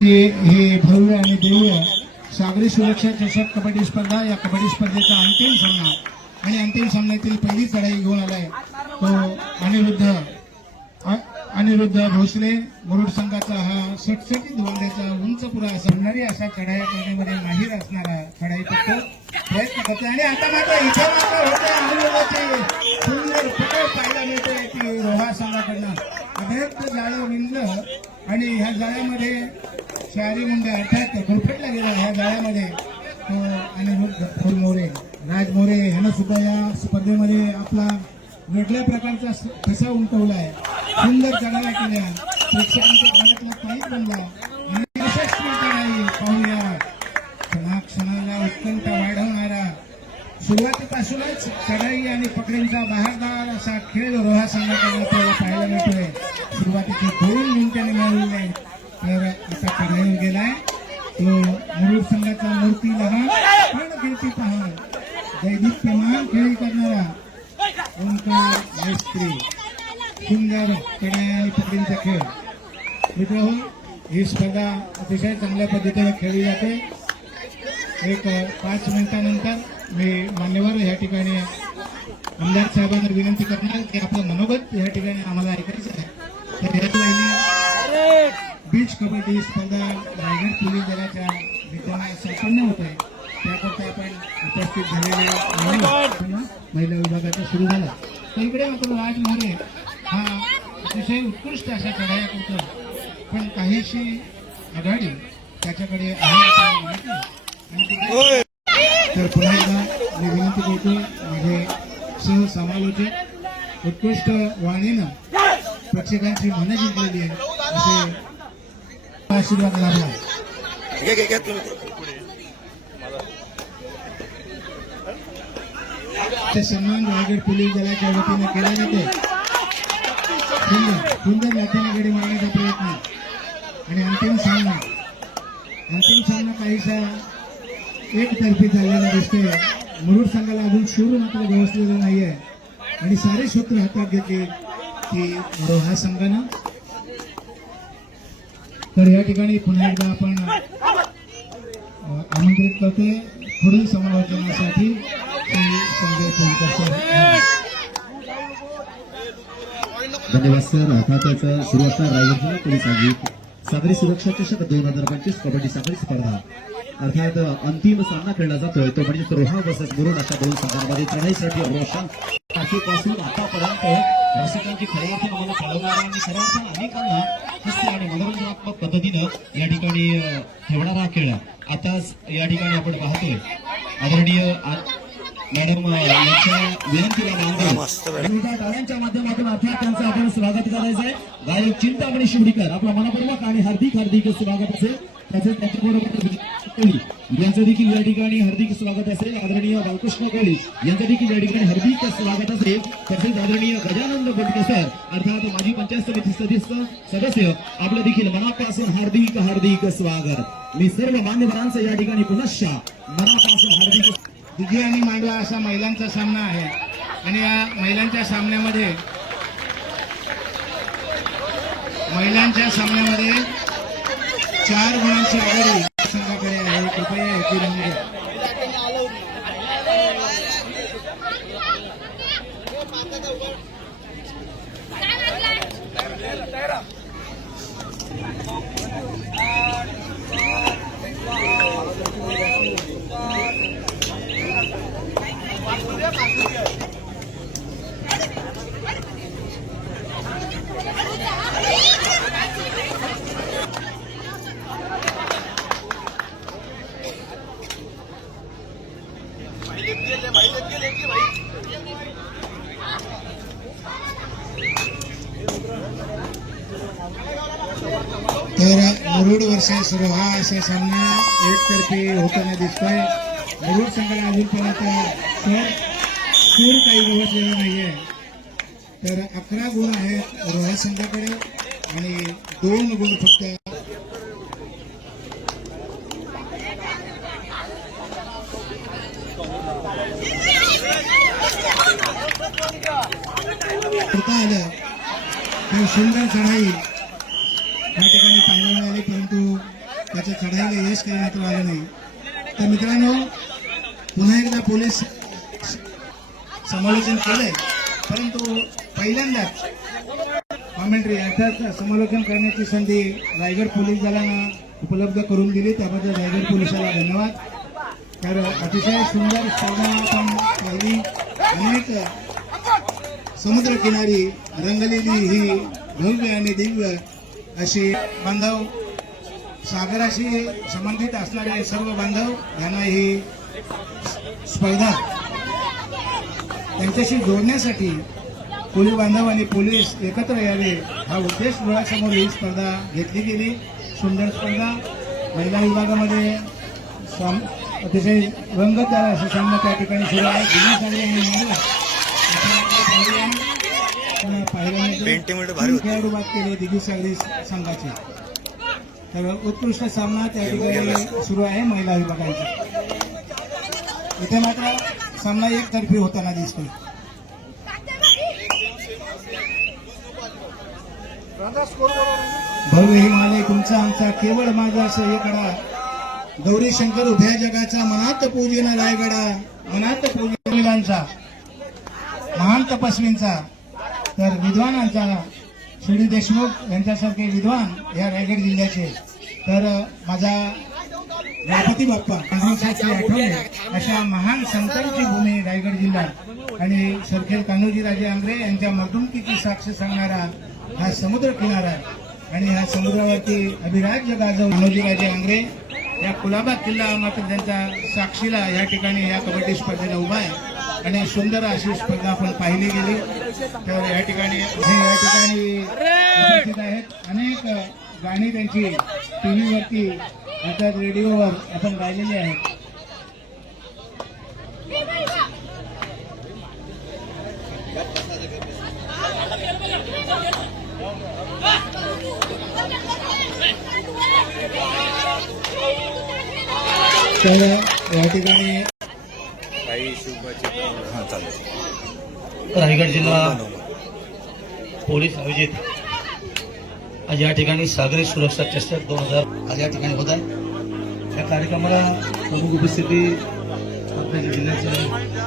हे भव्य आणि दिव्य सागरी सुरक्षा चषक कबड्डी स्पर्धा या कबड्डी स्पर्धेचा अंतिम सामना आणि अंतिम सामन्यातील पहिली चढाई घेऊन आलाय तो अनिरुद्ध अनिरुद्ध भोसले मुरुड संघाचा हा सटसटीत गोंड्याचा उंच पुरा सांगणारी असा चढाया करण्यामध्ये माहीर असणारा चढाई फक्त प्रयत्न करते आणि आता मात्र इथे मात्र होते अनिरुद्धाची सुंदर पकड पाहायला मिळते की रोहा संघाकडनं अभेद्य जाळं विणलं आणि ह्या जाळ्यामध्ये शहरी मुंड्या अर्थात गुरफटला गेला ह्या जाळ्यामध्ये आणि फुल मोरे. राज मोरे ह्यानं सुद्धा या स्पर्धेमध्ये आपला वेगळ्या प्रकारचा ठसा उमटवला आहे. सुंदर चढाया केल्या प्रेक्षकांच्या मनातला पाईप बनला. आणि यशस्वी चढाई पाहूया. क्षणाक्षणाला उत्कंठ वाढवणारा. सुरुवातीपासूनच चढाई आणि पकडींचा बहारदार असा खेळ रोहा संघाकडे आपल्याला पाहायला मिळतोय. सुरुवातीचे दोन मिनिटांनी मिळवलेले आहेत. तर आता चढाईवर गेलाय. तो मुरुड संघाचा मूर्ती लहान पण कीर्ती दैनिक दैदिप्यमान खेळ करणारा ओंकार मैत्री सुंदर चढाई आणि पकडींचा खेळ. मित्र ही स्पर्धा अतिशय चांगल्या पद्धतीने खेळली जाते. एक पाच मिनिटानंतर मी मान्यवर या ठिकाणी आमदार साहेबांना विनंती करणार की आपलं मनोगत या ठिकाणी आम्हाला ऐकायचं आहे. तर याच बीच कबड्डी स्पर्धा रायगड पोलीस दलाच्या विद्यमान संपन्न होत. आहे त्याकरता आपण उपस्थित झालेले महिला विभागाचा सुरू झाला. तर इकडे मात्र राज मोरे हा अतिशय उत्कृष्ट अशा चढाया करतो पण काहीशी आघाडी त्याच्याकडे आहे आपण तर पुन्हा एकदा मी विनंती करतो माझे सहसमालोचक उत्कृष्ट वाणीनं प्रेक्षकांची मनं जिंकलेली आहे. असे आशीर्वाद लाभला ते सन्मान रायगड पोलीस दलाच्या वतीने केला जाते सुंदर सुंदर लाथीने मारण्याचा प्रयत्न आणि अंतिम सामना अंतिम सामना काहीसा एकतर्फी चाललेला दिसतोय मुरुड संघाला अजून सूर मात्र व्यवस्थित नाहीये आणि सारे सूत्र हातात घेतले की रोहा संघानं तर या ठिकाणी पुन्हा एकदा आपण आमंत्रित करते पुढील समालोचनासाठी संजय धन्यवाद सर. अर्थातच सुरू असणार रायगड पोलीस आयुक्त सागरी सुरक्षा चषक दोन हजार पंचवीस कबड्डी साखळी स्पर्धा. अर्थात अंतिम सामना खेळला जातोय. तो म्हणजे रोहा वसत मुरुड अशा दोन संघांमध्ये चढाईसाठी रोशन तारखेपासून आतापर्यंत रसिकांची खऱ्या अर्थानं मला पाळवणारा आणि खऱ्या अनेकांना हास्य आणि मनोरंजनात्मक पद्धतीनं या ठिकाणी ठेवणारा खेळ आताच या ठिकाणी आपण पाहतोय. आदरणीय मॅडम यांच्या विनंतीला टाळ्यांच्या माध्यमातून अर्थात त्यांचं आपण स्वागत करायचं आहे गायक चिंतामणी शिवडीकर आपला मनपूर्वक आणि हार्दिक हार्दिक स्वागत असेल. तसेच त्याच्याबरोबर कोहली. यांचं देखील या ठिकाणी हार्दिक स्वागत असेल. आदरणीय बालकृष्ण कोहली. यांचं देखील या ठिकाणी हार्दिक स्वागत असेल. तसेच आदरणीय गजानंद बोटके सर अर्थात माजी पंचायत समिती सदस्य सदस्य आपलं देखील मनापासून हार्दिक हार्दिक स्वागत. मी सर्व मान्यवरांचं या ठिकाणी पुनश्च मनापासून हार्दिक दिघी आणि मांडवा असा महिलांचा सामना आहे. आणि या महिलांच्या सामन्यामध्ये महिलांच्या सामन्यामध्ये चार गुणांची आघाडी कृपया याची मुरुड वर्सेस रोहा असा सामना एकतर्फी होताना दिसतोय. मुरुड संघाला अजूनपर्यंत सर सूर काही व्यवस्थित नाहीये. तर अकरा गुण आहेत रोहा संघाकडे आणि दोन गुण फक्त. करता आलं. तर सुंदर चढाई. त्याच्या चढाईला यश काही मात्र आलं नाही. तर मित्रांनो पुन्हा एकदा पोलीस समालोचन केलंय. परंतु पहिल्यांदाच कॉमेंट्री अर्थात समालोचन करण्याची संधी रायगड पोलीस दलानं उपलब्ध करून दिली. त्याबद्दल रायगड पोलिसाला धन्यवाद. तर अतिशय सुंदर स्पर्धा आपण पाहिली. अनेक समुद्रकिनारी रंगलेली ही भव्य आणि दिव्य अशी बांधव सागराशी संबंधित असणारे सर्व बांधव यांना ही स्पर्धा त्यांच्याशी जोडण्यासाठी पोलीस बांधव आणि पोलीस एकत्र यावे हा उद्देश डोळ्यासमोर ही स्पर्धा घेतली गेली. सुंदर स्पर्धा. महिला विभागामध्ये अतिशय रंगतदार असे सामना त्या ठिकाणी सुरू आहे दिनेश सागरे आणि. खेळाडू बाद केले दिग्गज सागरी संघाचे. तर उत्कृष्ट सामना त्या ठिकाणी सुरू आहे महिला विभागांचा. इथे मात्र सामना एकतर्फी होताना दिसतोय. भव्य हिमालय तुमचा आमचा केवळ माझा असं एकडा गौरी शंकर उभ्या जगाचा मनात पूजिन रायगडा. मनात पूजिन महिलांचा. महान तपस्वींचा. तर विद्वानांचा. शिडी देशमुख यांच्यासारखे विद्वान या रायगड जिल्ह्याचे. तर माझा गणपती बाप्पा महाराष्ट्राची आठवणी अशा महान संतांची भूमी रायगड जिल्हा आणि सरखेल कान्होजी राजे आंग्रे यांच्या मधुमकीची साक्ष सांगणारा हा समुद्र किनारा आणि ह्या समुद्रावरती अभिराज्य गाजव कान्होजी राजे आंग्रे या कुलाबा किल्ला मात्र त्यांच्या साक्षीला या ठिकाणी या कबड्डी स्पर्धेला उभा आहे. आणि सुंदर अशी स्पर्धा आपण पाहिली गेली. तर या ठिकाणी हे या ठिकाणी उपस्थित आहेत. अनेक गाणी त्यांची टी व्हीवरती इतर रेडिओवर आपण गायलेली आहेत. तर या ठिकाणी हां चालेल. रायगड जिल्हा पोलीस आयोजित. आज या ठिकाणी सागरी सुरक्षा चषक दोन हजार आज या ठिकाणी होत आहे. या कार्यक्रमाला प्रमुख उपस्थिती आपल्या जिल्ह्याचे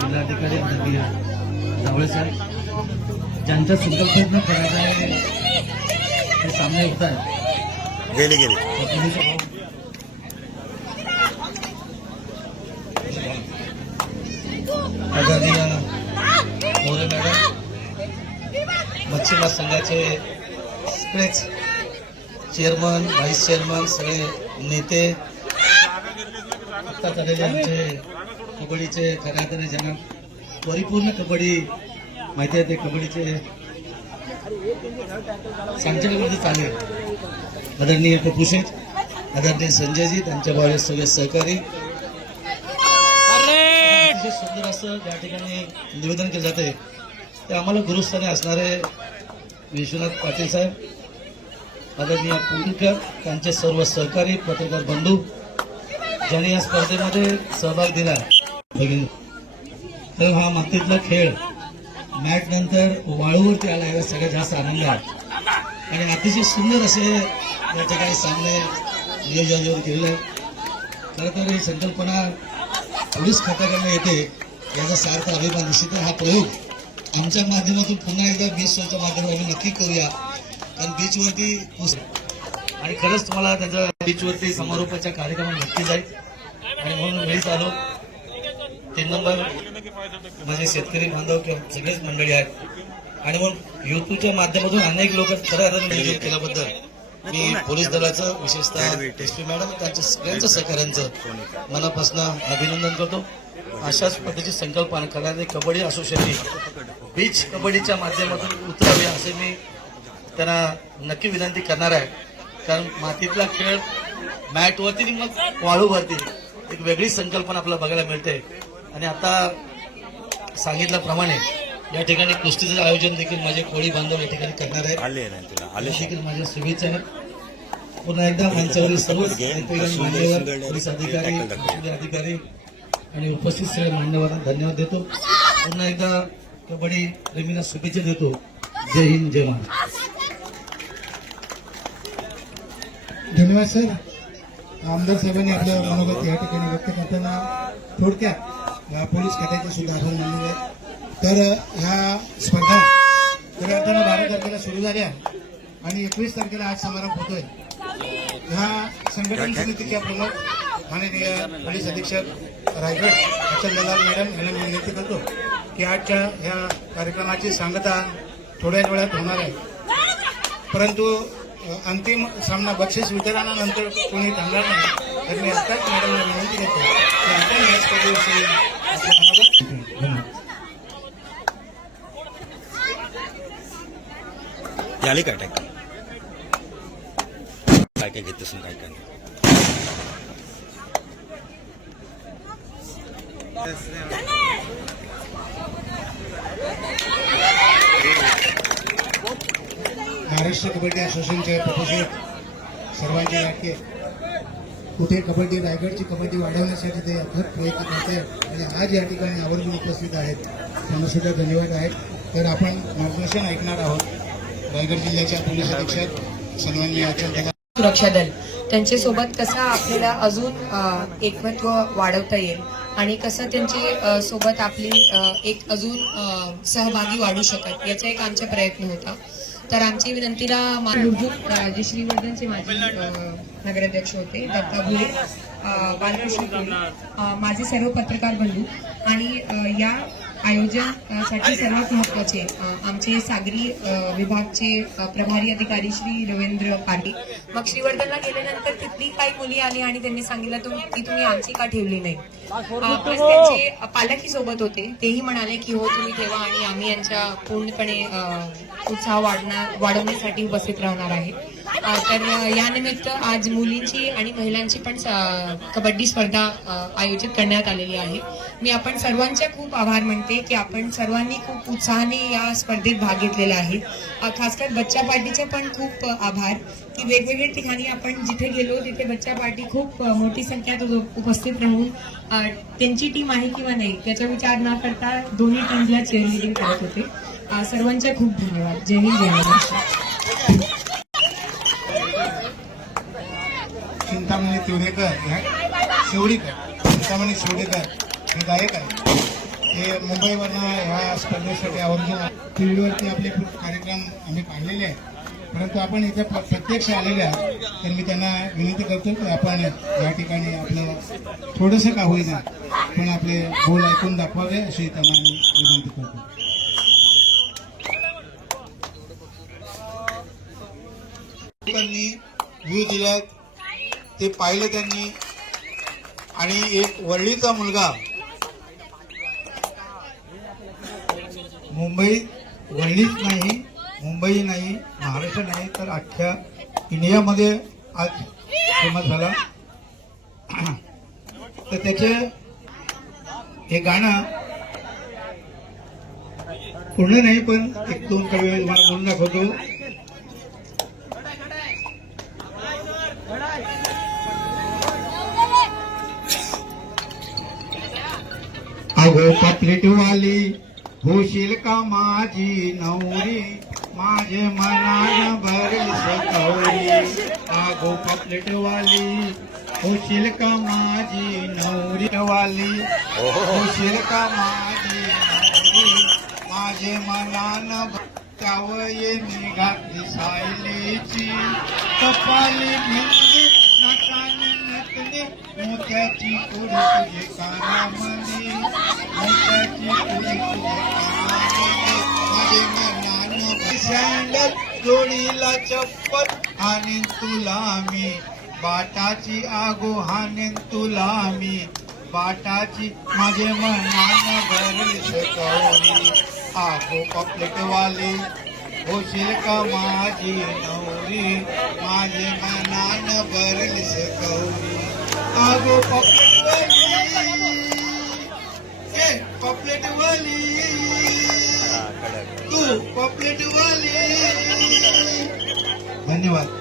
जिल्हाधिकारी आदरणीय जावळे साहेब. ज्यांच्या संकल्पना करायचं आहे ते सामने होत आहे. गेली गेली. मच्छीमार संघाचे सगळेच चेअरमन व्हाईस चेअरमन सगळे नेते आत्ताच आलेले आमचे कबड्डीचे खऱ्या ज्यांना परिपूर्ण कबड्डी माहिती आहे ते कबड्डीचे संचालकमध्ये चालेल आदरणीय कपुशेठ आदरणीय संजयजी त्यांच्या भावे सगळे सहकारी. सुंदर असं या ठिकाणी निवेदन केलं जाते ते आम्हाला गुरुस्थानी असणारे विश्वनाथ पाटील साहेब आदरणीय कुंडकर त्यांचे सर्व सहकारी पत्रकार बंधू ज्यांनी या स्पर्धेमध्ये सहभाग दिला. तर हा मातीतला खेळ मॅच नंतर वाळूवरती आला सगळ्यात जास्त आनंद आहे. आणि अतिशय सुंदर असे या ठिकाणी सामने नियोजन केलेले आहे खरं तर ही संकल्पना पोलीस खात्याकडनं येते याचा सार्थ अभिमान निश्चित हा प्रयोग आमच्या माध्यमातून पुन्हा एकदा बीच शोच्या माध्यमातून आम्ही नक्की करूया. कारण बीचवरती कुस- आणि खरंच तुम्हाला त्याच्या बीचवरती समारोपाच्या कार्यक्रमात नक्की जाईल. आणि म्हणून वेळीच आलो. तीन नंबर माझे शेतकरी बांधव किंवा सगळेच मंडळी आहेत. आणि मग युट्यूबच्या माध्यमातून अनेक लोक खऱ्या अर्थाने नियोजन केल्याबद्दल मी पोलीस दलाचं विशेषतः एस पी मॅडम त्यांच्या सगळ्यांच्या सहकाऱ्यांचं मनापासून अभिनंदन करतो. अशाच पद्धतीची संकल्पना करणारे कबड्डी असोसिएशनने बीच कबड्डीच्या माध्यमातून उतरावे असे मी त्यांना नक्की विनंती करणार आहे. कारण मातीतला खेळ मॅटवरती मग वाळूवरती एक वेगळी संकल्पना आपल्याला बघायला मिळते. आणि आता सांगितल्याप्रमाणे या ठिकाणी कुस्तीचं आयोजन देखील माझे कोळी बांधव या ठिकाणी करणार आहेत. या देखील माझ्या शुभेच्छा पुन्हा एकदा मंचावरील सर्व पोलीस अधिकारी अधिकारी आणि उपस्थित सगळ्या मान्यवरांना धन्यवाद देतो. पुन्हा एकदा कबड्डी प्रेमींना शुभेच्छा देतो. जय हिंद जय महाराष्ट्र. धन्यवाद सर. आमदार साहेबांनी आपलं मनोगत या ठिकाणी व्यक्त करताना थोडक्यात पोलीस खात्याचे सुद्धा आभार मानलेले आहेत तर ह्या स्पर्धा खऱ्या अर्थानं बारा तारखेला सुरू झाल्या आणि एकवीस तारखेला आज समारोप होतोय. ह्या संघटन समितीच्या प्रमुख माननीय पोलीस अधीक्षक रायगड अचल दलाल मॅडम यांना मी विनंती करतो की आजच्या ह्या कार्यक्रमाची सांगता थोड्या वेळात होणार आहे. परंतु अंतिम सामना बक्षीस वितरणानंतर कोणी थांबणार नाही. तर मी आताच मॅडमला विनंती करतो की आपण या स्पर्धेविषयी आपलं काय टॅक काय काय घेत असेल काय काय महाराष्ट्र कबड्डी असोसिएशनचे प्रपोजिट सर्वांचे वाक्य कुठे कबड्डी रायगडची कबड्डी वाढवण्यासाठी ते अथक प्रयत्न करत आहेत आणि आज या ठिकाणी आवर्जून उपस्थित आहेत. त्यांना सुद्धा धन्यवाद आहेत. तर आपण मार्गदर्शन ऐकणार आहोत. रायगड जिल्ह्याच्या पोलीस अधीक्षक सन्माननीय अचल सुरक्षा दल. त्यांच्यासोबत कसं आपल्याला अजून एकमत्व वाढवता येईल? आणि कसं त्यांची सोबत आपली एक अजून सहभागी वाढू शकत याचा एक आमचा प्रयत्न होता. तर आमची विनंतीला मा- जे श्रीवर्धनचे माझे नगराध्यक्ष होते दत्ता भुले बालकृष्ण माझे सर्व पत्रकार बंधू. आणि या आयोजन अ, साठी सर्वात महत्त्वाचे आमचे सागरी विभागचे प्रभारी अधिकारी श्री रवींद्र पाटील. मग श्रीवर्धनला गेल्यानंतर तिथली काही मुली आली आणि त्यांनी सांगितलं तुम की तुम्ही आमची का ठेवली नाही? त्यांचे पालकही सोबत होते. तेही म्हणाले की हो तुम्ही ठेवा आणि आम्ही यांच्या पूर्णपणे उत्साह वाढणार वाढवण्यासाठी उपस्थित राहणार आहे. तर यानिमित्त आज मुलींची आणि महिलांची पण कबड्डी स्पर्धा आयोजित करण्यात आलेली आहे. मी आपण सर्वांचे खूप आभार मानते की आपण सर्वांनी खूप उत्साहाने या स्पर्धेत भाग घेतलेला आहे. खासकर बच्चा पार्टीचे पण खूप आभार की वेगवेगळ्या ठिकाणी आपण जिथे गेलो तिथे बच्चा पार्टी खूप मोठी संख्येत उपस्थित राहून त्यांची टीम आहे किंवा नाही त्याचा विचार न करता दोन्ही टीमला चेअरलिडिंग करत होते. सर्वांचे खूप धन्यवाद. जय हिंद जय महाराष्ट्र. चिंतामणी तिवरेकर ह्या शिवडीकर चिंतामणी शिवडेकर हे गायक आहे ते मुंबईवरनं ह्या स्पर्धेसाठी आवर्जून टीव्हीवरती आपले खूप कार्यक्रम आम्ही पाहिलेले आहेत. परंतु आपण इथे प्रत्यक्ष आलेले आहात तर मी त्यांना विनंती करतो की आपण या ठिकाणी आपलं थोडंसं का होईना पण आपले बोल ऐकून दाखवावे अशी त्यांना विनंती करतो. त्यांनी व्ह्यू दिलात ते पाहिले त्यांनी. आणि एक वरळीचा मुलगा मुंबई वरळीच नाही मुंबई नाही महाराष्ट्र नाही तर अख्ख्या इंडियामध्ये आज फेमस झाला. तर त्याचे हे गाणं पूर्ण नाही पण एक दोन कवी मला बोलून दाखवतो. अगो होशील का माझी नवरी? माझे मनान भरी सकवरी आगो पपलेटवाली होशील का माझी नवरीवाली होशील का माझी नवरी? माझे मनान त्यावये निघातली सायलीची. कपाली भिंडी मोत्याची कुडी तुझे कानामध्ये मोत्याची कुडी तुझे कानामध्ये माझे सँडल जोडीला चप्पल आणि तुला मी. बाटाची आगो हानेन तुला मी. बाटाची माझे मनान भरली सकवरी आगो पपलेटवाली होशील का माझी नवरी? माझे मनान भरली सकवरी पपलेटवाली हा, कडक. तू पपलेटवाली धन्यवाद.